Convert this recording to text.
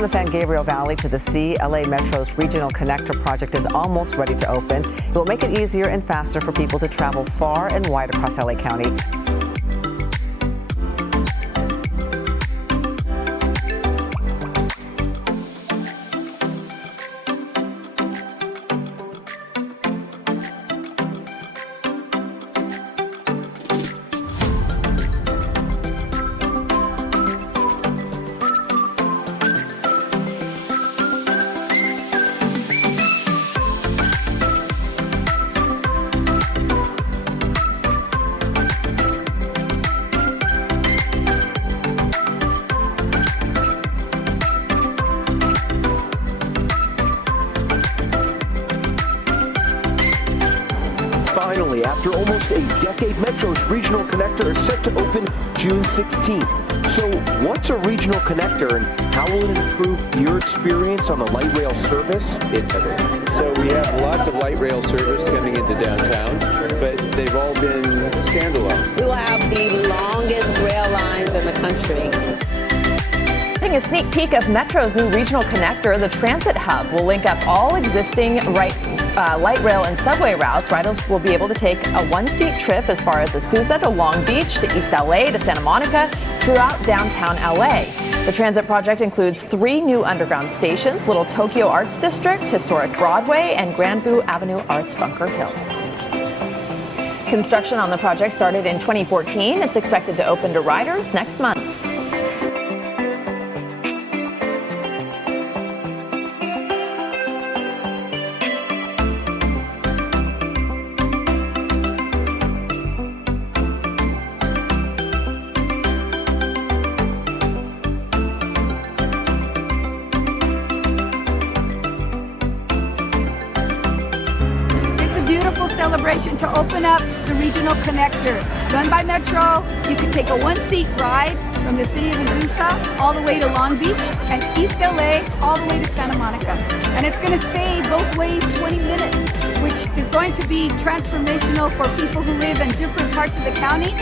from the San Gabriel Valley to the sea, LA Metro's Regional Connector project is almost ready to open. It will make it easier and faster for people to travel far and wide across LA County. Finally, after almost a decade, Metro's Regional Connector is set to open June 16th. So what's a Regional Connector and how will it improve your experience on the light rail service? So we have lots of light rail service coming into downtown, but they've all been standalone. We will have the longest rail lines in the country. Taking a sneak peek of Metro's new Regional Connector, the Transit Hub will link up all existing light rail and subway routes. Riders will be able to take a one-seat trip as far as Azusa to Long Beach to East LA to Santa Monica throughout downtown LA. The transit project includes 3 new underground stations: Little Tokyo Arts District, Historic Broadway, and Grandview Avenue Arts Bunker Hill. Construction on the project started in 2014. It's expected to open to riders next month. Beautiful celebration to open up the Regional Connector. Run by Metro, you can take a one-seat ride from the city of Azusa all the way to Long Beach and East LA all the way to Santa Monica. And it's going to save both ways 20 minutes, which is going to be transformational for people who live in different parts of the county.